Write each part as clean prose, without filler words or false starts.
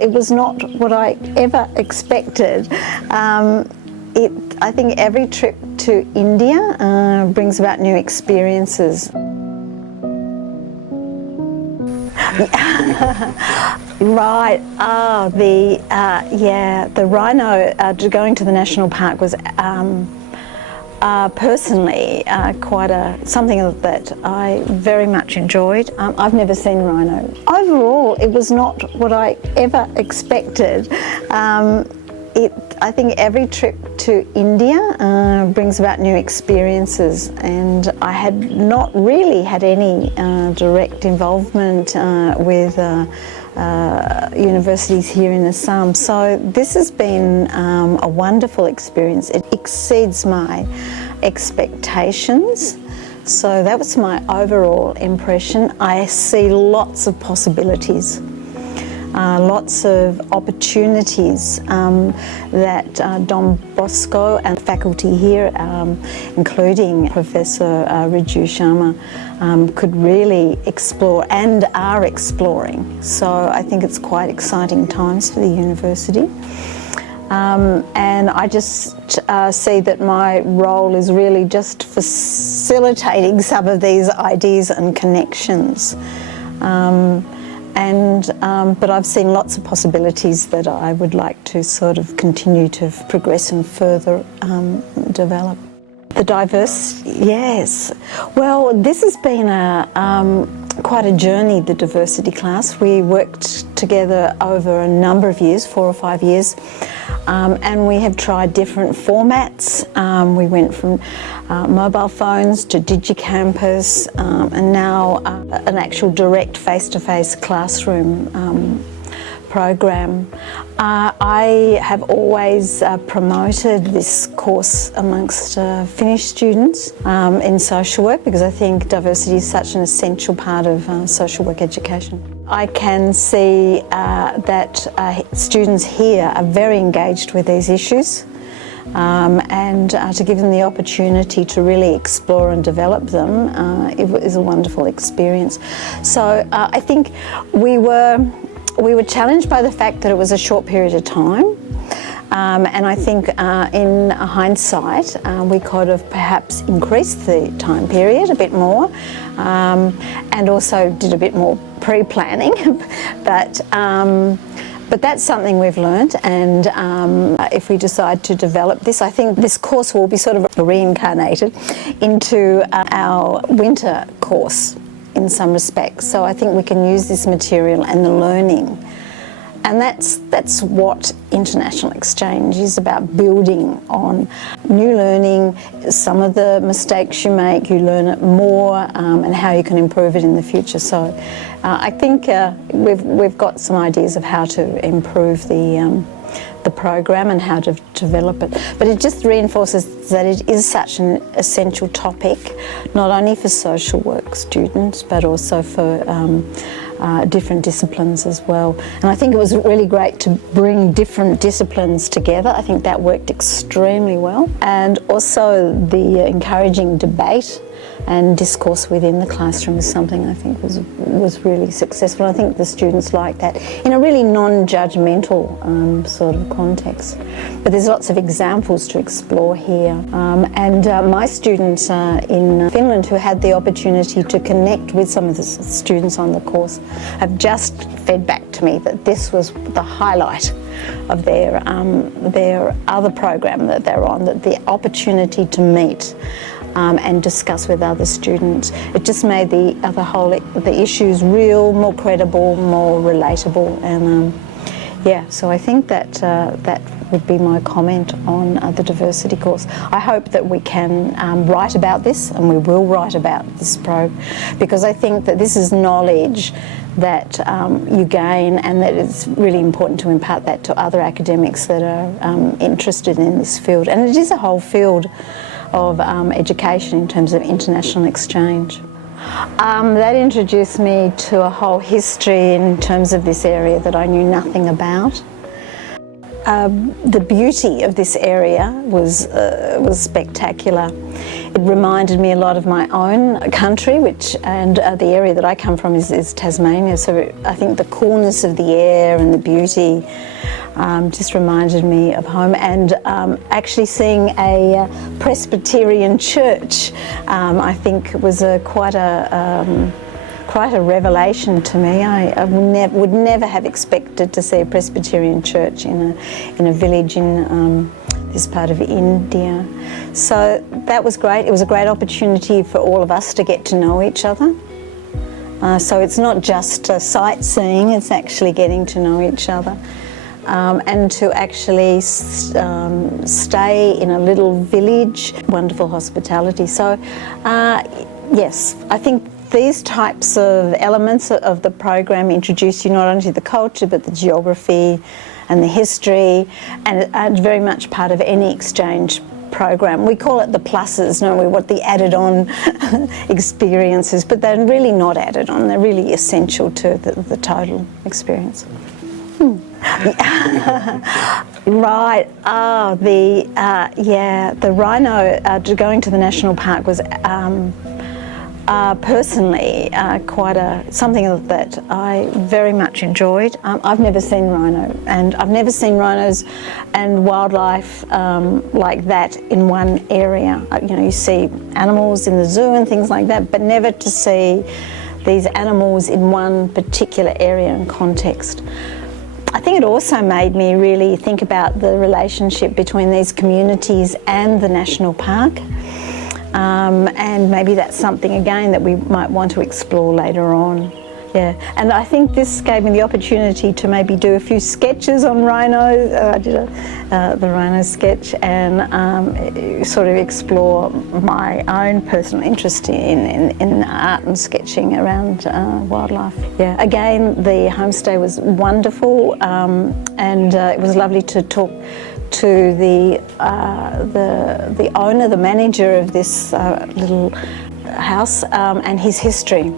it was not what I ever expected. I think every trip to India brings about new experiences. Right. The rhino, going to the national park was personally quite something that I very much enjoyed. I've never seen rhino. Overall, it was not what I ever expected. I think every trip to India brings about new experiences, and I had not really had any direct involvement with universities here in Assam. So this has been a wonderful experience. It exceeds my expectations. So that was my overall impression. I see lots of possibilities. Lots of opportunities that Don Bosco and faculty here, including Professor Riju Sharma, could really explore and are exploring. So I think it's quite exciting times for the university. And I just see that my role is really just facilitating some of these ideas and connections. But I've seen lots of possibilities that I would like to sort of continue to progress and further develop. The diverse, yes. Well, this has been quite a journey, the diversity class. We worked together over a number of years, 4 or 5 years, and we have tried different formats. We went from mobile phones to DigiCampus, and now an actual direct face-to-face classroom program. I have always promoted this course amongst Finnish students in social work, because I think diversity is such an essential part of social work education. I can see that students here are very engaged with these issues, and to give them the opportunity to really explore and develop them it is a wonderful experience. So I think we were challenged by the fact that it was a short period of time, and I think in hindsight we could have perhaps increased the time period a bit more, and also did a bit more pre-planning, but that's something we've learned, and if we decide to develop this, I think this course will be sort of reincarnated into our winter course in some respects. So I think we can use this material and the learning, and that's what international exchange is about, building on new learning. Some of the mistakes you make, you learn it more, and how you can improve it in the future. So I think we've got some ideas of how to improve the program and how to develop it. But it just reinforces that it is such an essential topic, not only for social work students, but also for different disciplines as well. And I think it was really great to bring different disciplines together. I think that worked extremely well. And also the encouraging debate and discourse within the classroom is something I think was really successful. I think the students like that in a really non-judgmental sort of context. But there's lots of examples to explore here. And my students in Finland, who had the opportunity to connect with some of the students on the course, have just fed back to me that this was the highlight of their other program that they're on, that the opportunity to meet and discuss with other students. It just made the issues real, more credible, more relatable, and so I think that that would be my comment on the diversity course. I hope that we can write about this, and we will write about this because I think that this is knowledge that you gain, and that it's really important to impart that to other academics that are interested in this field. And it is a whole field of education in terms of international exchange. That introduced me to a whole history in terms of this area that I knew nothing about. the beauty of this area was spectacular. It reminded me a lot of my own country, and the area that I come from is Tasmania. So I think the coolness of the air and the beauty just reminded me of home. And actually seeing a Presbyterian church, I think was quite a revelation to me. I would never have expected to see a Presbyterian church in a village in this part of India. So that was great. It was a great opportunity for all of us to get to know each other. So it's not just sightseeing, it's actually getting to know each other. And to actually stay in a little village, wonderful hospitality. So yes, I think these types of elements of the program introduce you not only to the culture but the geography and the history, and are very much part of any exchange program. We call it the pluses, don't we, what the added on experiences, but they're really not added on, they're really essential to the total experience. Right. Oh, the rhino, going to the national park was personally quite something that I very much enjoyed. I've never seen rhino, and I've never seen rhinos and wildlife like that in one area. You see animals in the zoo and things like that, but never to see these animals in one particular area and context. I think it also made me really think about the relationship between these communities and the national park. And maybe that's something again that we might want to explore later on. Yeah, and I think this gave me the opportunity to maybe do a few sketches on rhinos. I did the rhino sketch, and sort of explore my own personal interest in art and sketching around wildlife. Yeah, again, the homestay was wonderful, and it was lovely to talk to the owner, the manager of this little house, and his history.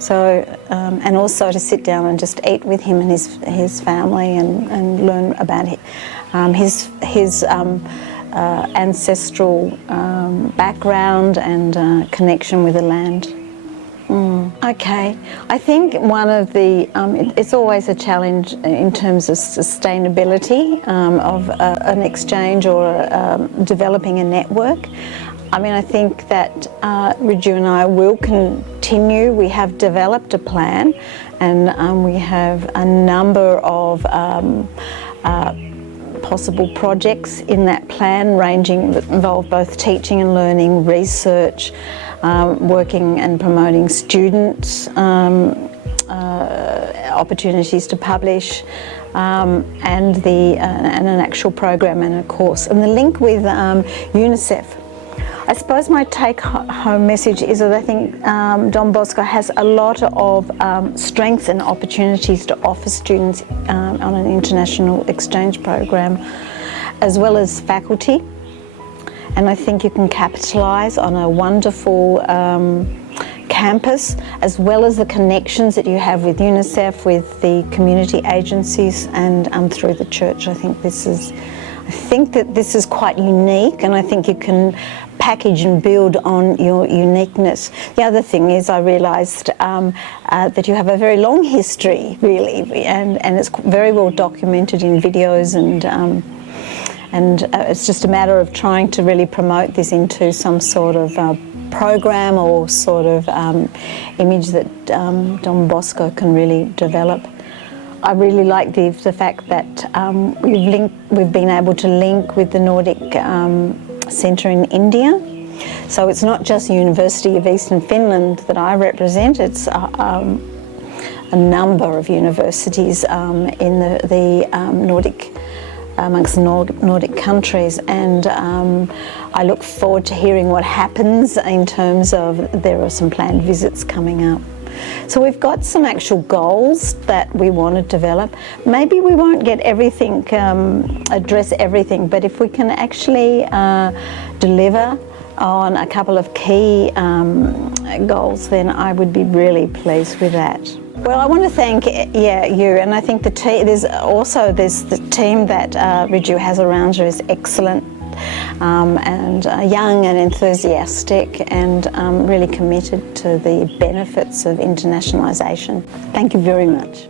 So, and also to sit down and just eat with him and his family, and learn about his ancestral background and connection with the land. Okay, I think one of the, it's always a challenge in terms of sustainability of an exchange or developing a network. I mean, I think that Riju and I will continue. We have developed a plan, and we have a number of possible projects in that plan, ranging that involve both teaching and learning, research, working and promoting students, opportunities to publish, and an actual program and a course. And the link with UNICEF. I suppose my take-home message is that I think Don Bosco has a lot of strengths and opportunities to offer students on an international exchange program, as well as faculty. And I think you can capitalise on a wonderful campus, as well as the connections that you have with UNICEF, with the community agencies, and through the church. I think that this is quite unique, and I think you can package and build on your uniqueness. The other thing is I realised that you have a very long history, really, and it's very well documented in videos, and it's just a matter of trying to really promote this into some sort of program or sort of image that Don Bosco can really develop. I really like the fact that we've been able to link with the Nordic Centre in India. So it's not just the University of Eastern Finland that I represent, it's a number of universities in the Nordic, amongst Nordic countries, and I look forward to hearing what happens in terms of, there are some planned visits coming up. So we've got some actual goals that we want to develop. Maybe we won't get everything, address everything, but if we can actually deliver on a couple of key goals, then I would be really pleased with that. Well, I want to thank you, and I think there's the team that Ridu has around her is excellent, and young and enthusiastic, and really committed to the benefits of internationalisation. Thank you very much.